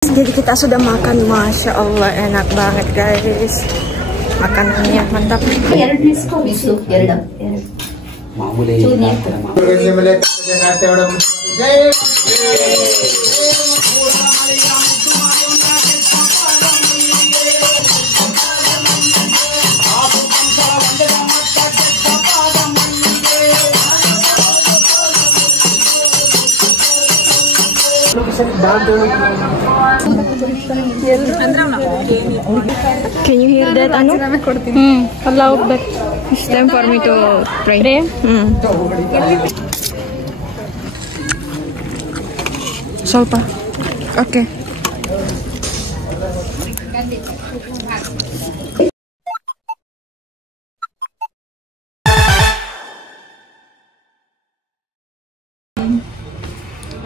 Jadi kita sudah makan, masya Allah enak banget guys. Makanannya mantap. Can you hear that, Anu? Allah Akbar. It's time for me to pray. ಸ್ವಲ್ಪ. Okay.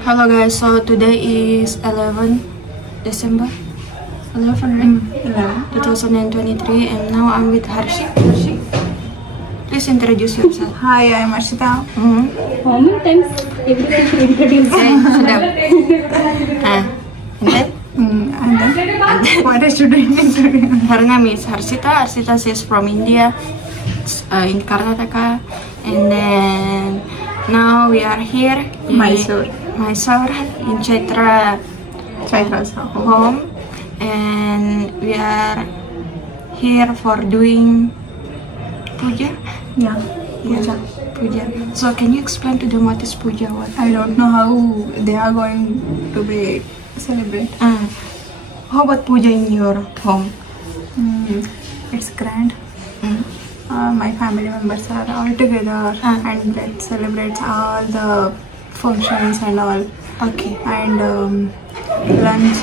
Hello guys, so today is 11 December 11, right? 2023, and now I'm with Harshi. Harshi, please introduce yourself. Hi, I'm Arshita. How many times everyone should introduce? And then what I should introduce? Her name is Harshita. Harshita, she's from India, in Karnataka, and then now we are here in Mysore, in Chaitra's home, and we are here for doing puja. Yeah, Puja. So can you explain to them what is puja? What? I don't know how they are going to be celebrate. How about puja in your home? It's grand. My family members are all together and it celebrates all the functions and all. Okay. And lunch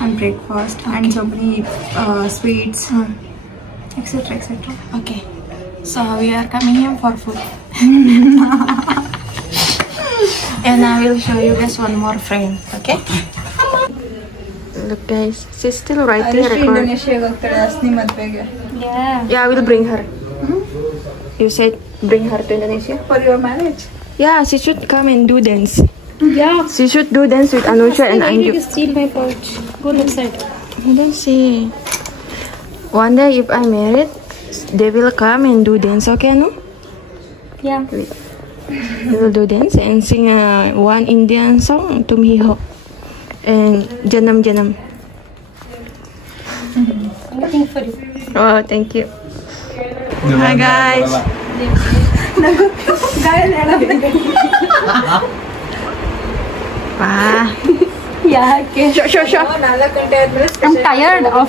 and breakfast and so many sweets, etc. etc. Okay. So we are coming here for food. And I will show you guys one more friend. Okay. Look guys, she's still right there. Yeah, I will bring her. You said bring her to Indonesia For your marriage? Yeah, she should come and do dance. Yeah. She should do dance with Anusha and I need to Anju. steal my pouch. Go left side. I don't see. One day if I married, they will come and do dance. Okay, no? Yeah. They will do dance and sing one Indian song, Tum Hi Ho, and Janam Janam. I'm looking for you. Oh, thank you. Hi guys. Wah. Yeah, okay. Sure. I'm tired of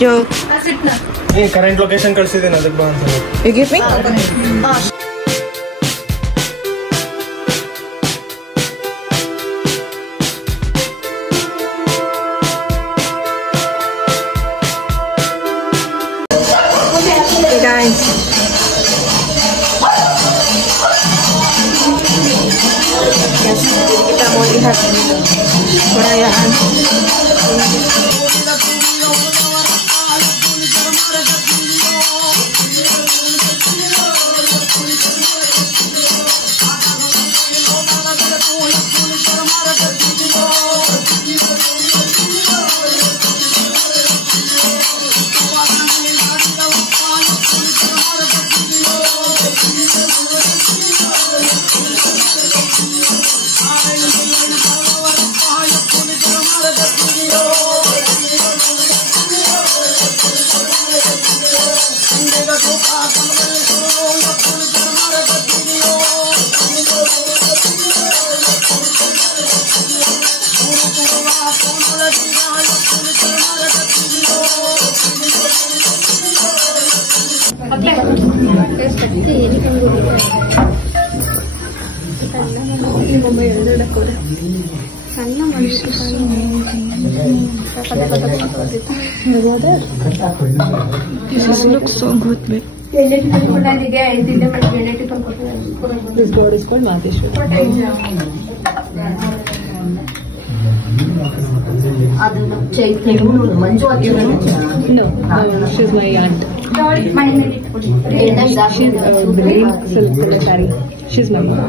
Joe, current location ಕಳಿಸಿದ್ದೇನೆ ಅದಕ್ಕೆ ಬಾ ಅಂತ. you give me? Hey guys. Yes, jadi kita mau lihat perayaan. This looks so good, babe. This god is called Madheshwar. ಅದು ಚೈತ್ರ ಮಂಜು No, she's my aunt. Green silk saree. She's my mom.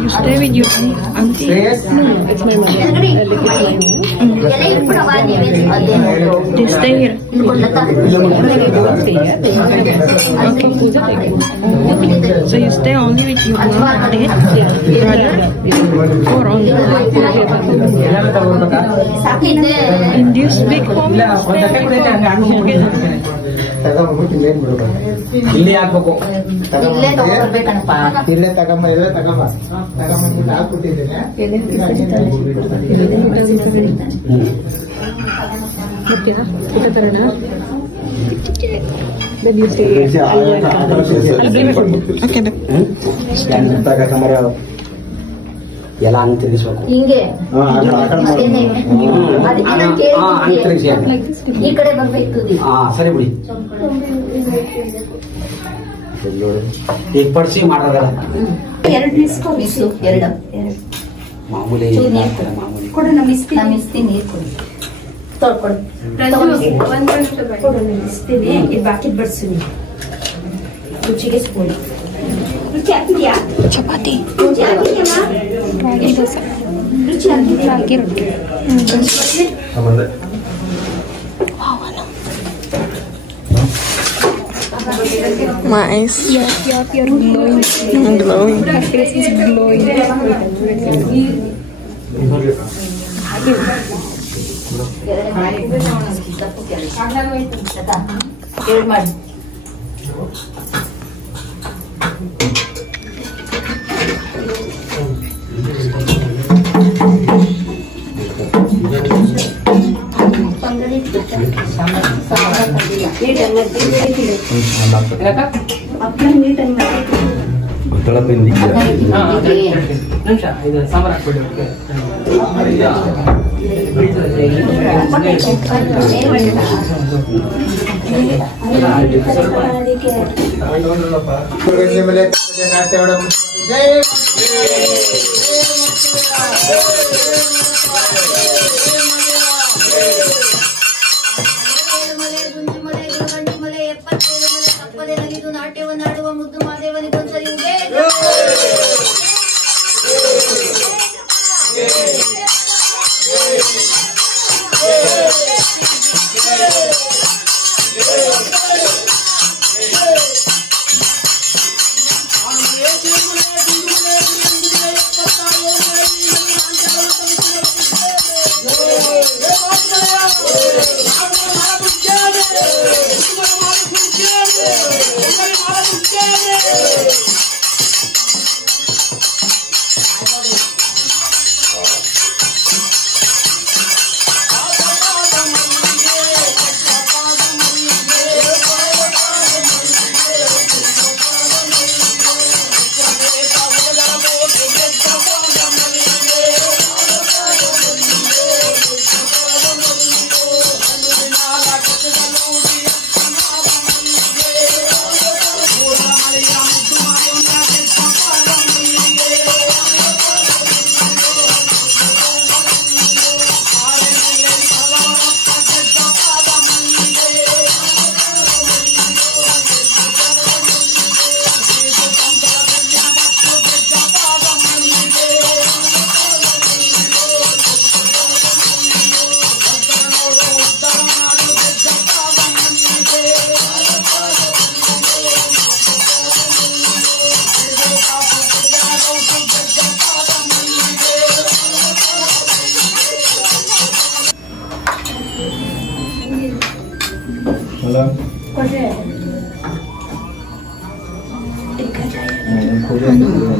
You stay with your auntie? No, it's my mother. It's my home. They stay here. Stay here. Okay, Pooja take it. So you stay only with your mom and dad, brother, or only? In this big home, you stay together. ಇಲ್ಲಿ ಹಾಕ್ಬೇಕು ಇಲ್ಲೇ ತಗೋಬರ್ಬೇಕಣಪ್ಪ. ಇಲ್ಲೇ ತಗೊಂಬ ತಗೊಂಬಂದು ಹಾಕ್ಬಿಟ್ಟಿದ್ದೇನೆ. Ita tarana. Then you stay. Okay, ಎಲ್ಲ ಹಂಗೆ ತಿರುಗಿಸ್ಬೇಕು. ಹಿಂಗೆ ಈ ಕಡೆ ಬರ್ಬೇಕು. ಸರಿ ಬಿಡಿ. ಈಗ ಪಡಿಸಿ ಮಾಡೋದಲ್ಲ ಎರಡು ಮಿಸ್ಲು ಎರಡು ಮಾಮೂಲಿ ಮಾಮೂಲಿ ಕೊಡು. ನಮ್ಮ ಮಿಸ್ತಿ ನೀರು ಕೊಡಿ. ತೊಳ್ಕೊಡು. ಕೊಡು ಮಿಸ್ತೀನಿ. ಇದು ಬಾಕಿ ಬಡ್ಸಿನಿ. ರುಚಿಗೆ ಸ್ಪೂನ್. ರುಚಿ ಹಾಕಿದ್ಯಾ? ಚಪಾತಿ. ರುಚಿ ಹಾಕಿದ್ಯಮ್ಮ? ರುಚಿ ಹಾಕಿದ್ಯಾ? ರಾಗಿ ರೊಟ್ಟಿ. Nice. You're glowing. Glowing. Her face is glowing. ಎರಡು ಮಾಡಿ. ನಾಟ್ಯವನ್ನಾಡುವ ಮುದ್ದು ಮಾದೇವನಿಗೊಂದ್ಸರಿ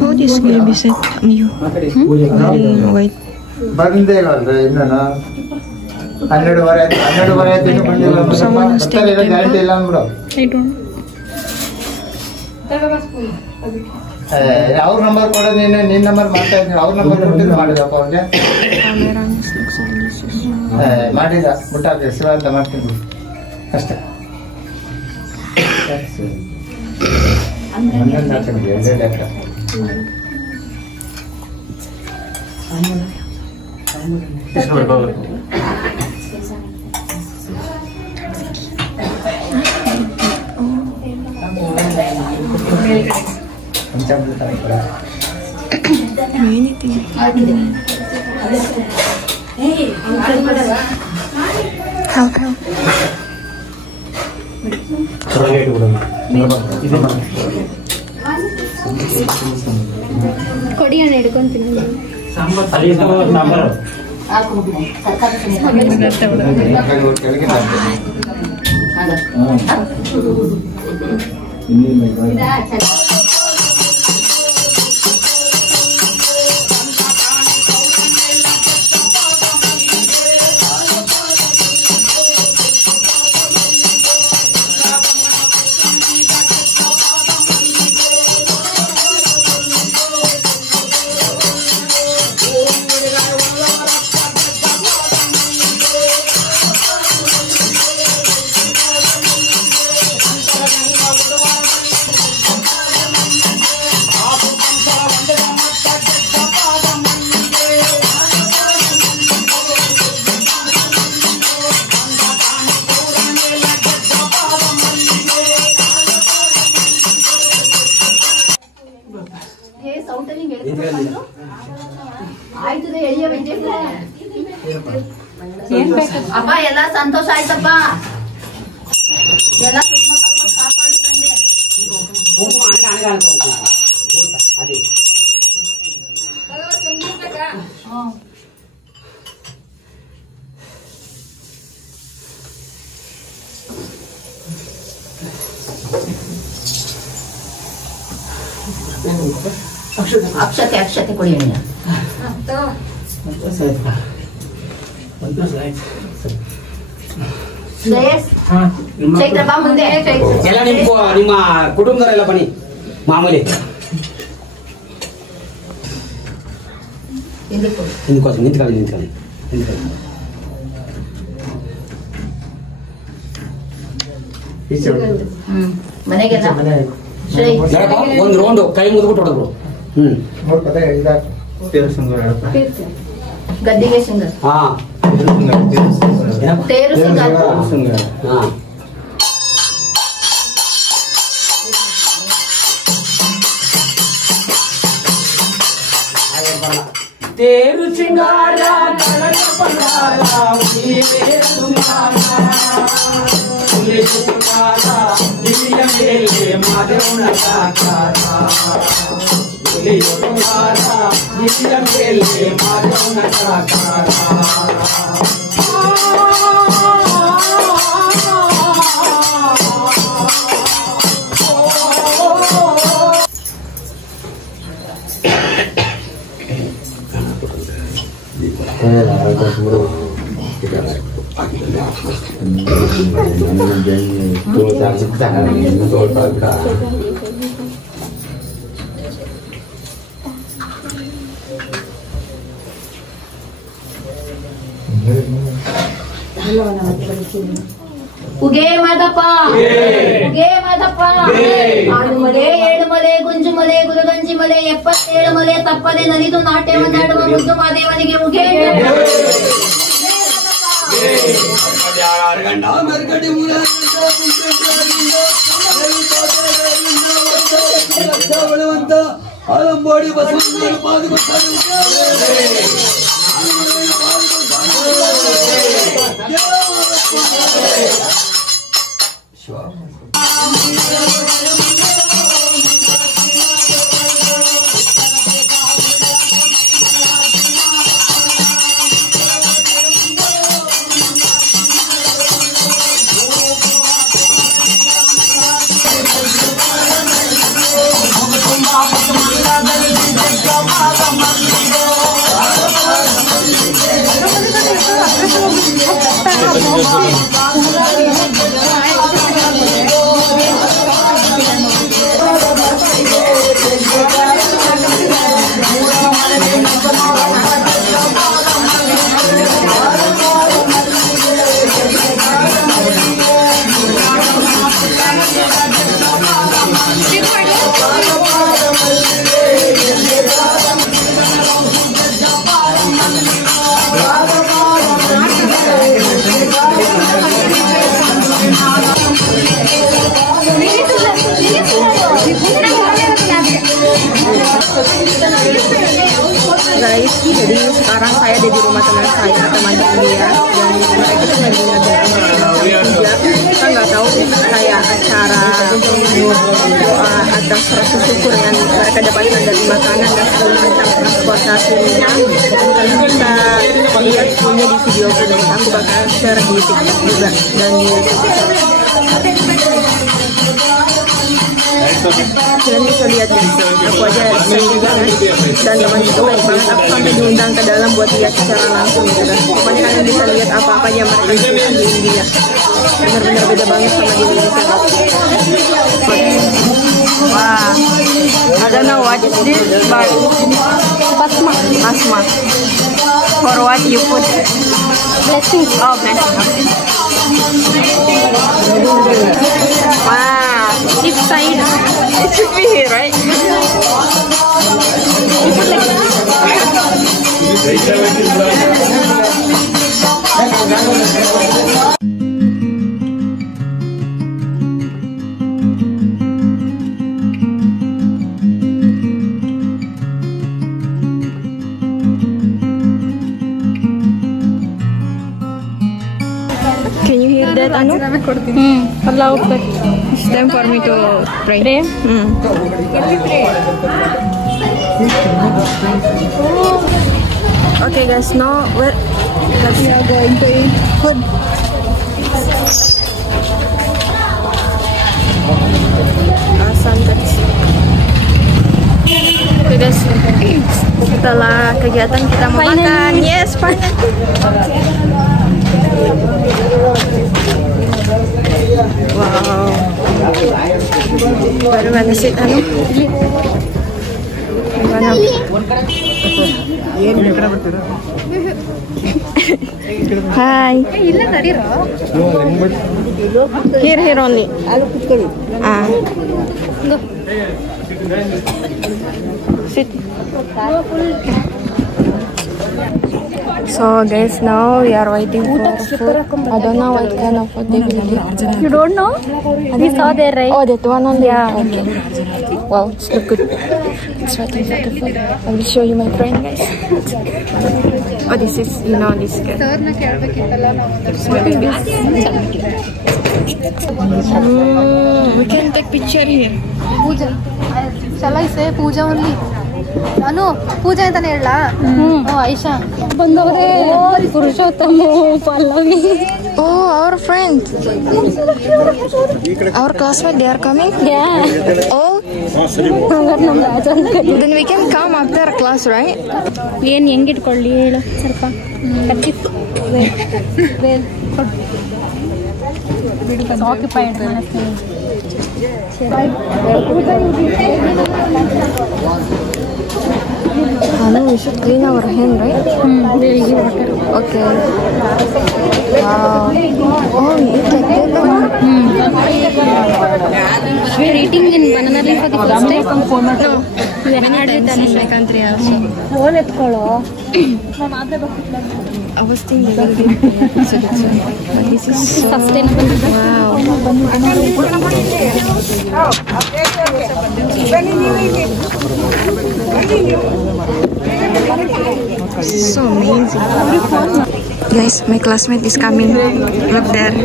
How this baby set you? Very white. ಬಂದೇ ಇಲ್ಲ ಇನ್ನ 12:30 ಆಯ್ತು ಬಂದಿಲ್ಲ. ಗ್ಯಾರಂಟಿ ಇಲ್ಲ ಅಂದ್ಬಿಡು. ಅವ್ರ ನಂಬರ್ ಕೊಡೋದು ನೀನು ನಿನ್ನ ನಂಬರ್ ಮಾಡ್ತಾ ಇದ್ದೀನಿ. ಅವ್ರ ನಂಬರ್ ಕೊಟ್ಟಿದ್ದು ಮಾಡಿದಪ್ಪ ಅವ್ರಿಗೆ ಮಾಡಿದ ಮುಟ್ಟಾಕ ಶಿವ ಅಂತ ಮಾಡ್ತೀನಿ ಅಷ್ಟೇ. ಕೊಡಿ ಅಣ್ಣ ಹಿಡ್ಕೊಂತೀನಿ ಅಪ್ಪ ಎಲ್ಲ ಸಂತೋಷ ಆಯ್ತಪ್ಪ, ಎಲ್ಲ ಕಾಪಾಡ್ತಂದೆ. ಅಕ್ಷತೆ ಅಕ್ಷತೆ ಕೊಡಿ ಅಣ್ಣ. ಚೈತ್ರ ಬಾ ಮುಂದೆ. ಎಲ್ಲ ನಿಮ್ಮ ಕುಟುಂಬದವರೆಲ್ಲ ಬನ್ನಿ ಮಾಮೂಲಿ. ನಿಂತ್ಕೊಳ್ಳಿ ನಿಂತ್ಕೊಳ್ಳಿ ನಿಂತ್ಕೊಳ್ಳಿ ನಿಂತ್ಕೊಳ್ಳಿ. ಮನೆಗೆಲ್ಲ ಒಂದು ರೌಂಡ್ ಕೈ ಮುದ್ಬಿಟ್ಟು ಹೊಡೆದ್ರು. ಗದ್ದಿಗೆ ಸಿಂಗರ್, ಹಾ ತೇರು ಸಿಂಗರ್. ಹಾ ತೇರು ಸಿಂಗಾರ ಕಳಕ ಪಂಗಾರ ಉಳಿಯೇ ಸುಮಾರ ಉಳಿ ಸುಮಾರ ದಿವ್ಯ ಮೇಲೆ ಮಾಧವನ ಸಾಕಾರ ಉಳಿ ಸುಮಾರ ದಿವ್ಯ ಮೇಲೆ ಮಾಧವನ ಸಾಕಾರ. ಉಗೇ ಮಾದಪ್ಪ ಉಗೇ ಮಾದಪ್ಪ. ಆಡುಮಲೆ ಏಳುಮಲೆ ಗುಂಜುಮಲೆ ಗುರುಗಂಜಿಮಲೆ 77 ಮಲೆ ತಪ್ಪದೆ ನಲಿದು ನಾಟ್ಯವನ್ನಾಡುವ ಮುದ್ದು ಮಾದೇವನಿಗೆ ಉಗೇ. ಆಲಂಬೋಡಿ Basavanna Guys, jadi sekarang saya ada di rumah teman saya, teman India, dan mereka tuh lagi ngadain kerja. Kita nggak tahu kayak acara atas rasa syukur yang mereka dapatkan dari makanan dan segala macam transportasi rumah. Dan kalian bisa lihat punya di video ini, aku bakal share di TikTok juga dan di YouTube. Kalian bisa lihat ya, aku aja senang banget dan teman itu baik banget. Aku sampai diundang ke dalam buat lihat secara langsung gitu kan. Pokoknya kalian bisa lihat apa-apa yang mereka lakukan di India. Benar-benar beda banget sama di Indonesia. Wah, I don't know what is this, but basma. For what you put? Blessing. Oh, blessing. Okay. Wow, this side. It should be here, right? Can you hear that, Anu? It's time for me to pray. Okay, guys, now we are going to eat food. Sunsets. Okay, guys, setelah kegiatan kita mau makan. Yes, finally. Wow. Baru mana sih Anu? Mana? Hai. Here only. Sit. So guys, now we are waiting for food. I don't know what kind of food they will give. You don't know? We saw there, right? Oh, that one only? Yeah. Okay. Wow, it's look good. It's waiting for the food. I will show you my friend, guys. Oh, this is, you know, this guy. We can take picture here. Pooja. Shall I say Pooja only? Anu, Pooja ಅಂತಾನೆ ಹೇಳಲ್ಲ? Aisha. ಬಂದವರೇ ಪುರುಷೋತ್ತಮ Pallavi. Oh, our friend. Our classmate, they are coming? Yeah. Oh. Then we can come after class, right? ಏನು ಹೆಂಗೆ ಇಟ್ಕೊಳ್ಳಿ ಹೇಳು ಸ್ವಲ್ಪ ಕತ್ತಿತ್ತು occupied No, we should clean our hand, right? Okay. Wow. Oh, we eat like that? We are eating in banana leaf for the first time? No. We had it in my country also. Phone ಎತ್ಕೊಳ್ಳೋ. I was thinking they will be so that's why. But this is so... Sustainable. Wow. So amazing. Guys, my classmate is coming. Look there.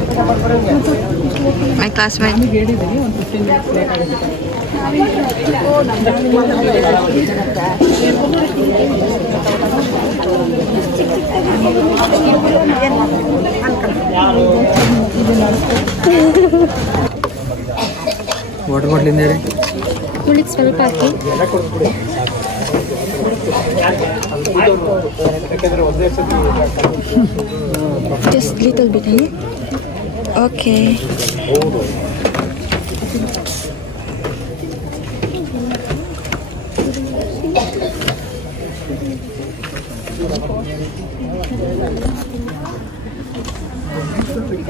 My classmate. Water bottle ಇಂದ ಹೇಳಿ ಕುಳಿತು ಸ್ವಲ್ಪ ಹಾಕಿ Just little bit, huh? Okay.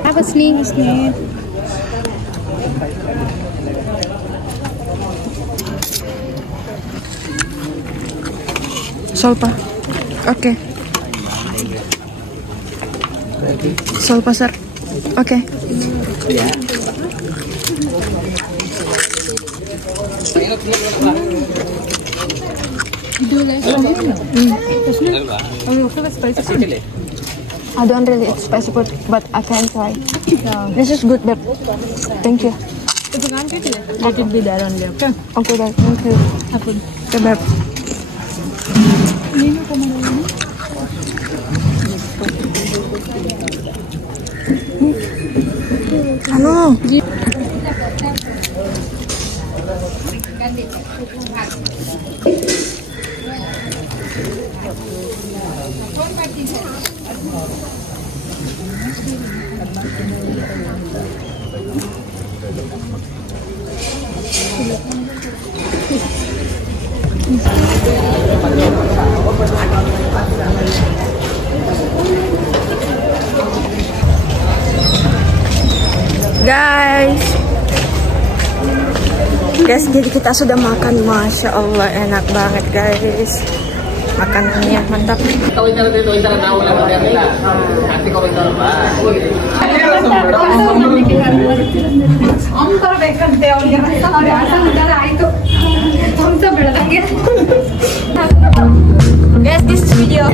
Have a sneeze. ಸ್ವಲ್ಪ. Okay. ಸ್ವಲ್ಪ sir. Okay. I don't really eat spicy food, but I can try. This is good, babe. Thank you. Let it be there only, okay? Okay, babe. Thank you. Okay, babe. Ano? Guys, jadi kita sudah makan, Masya Allah, enak banget guys. Makanannya mantap. Guys, this video.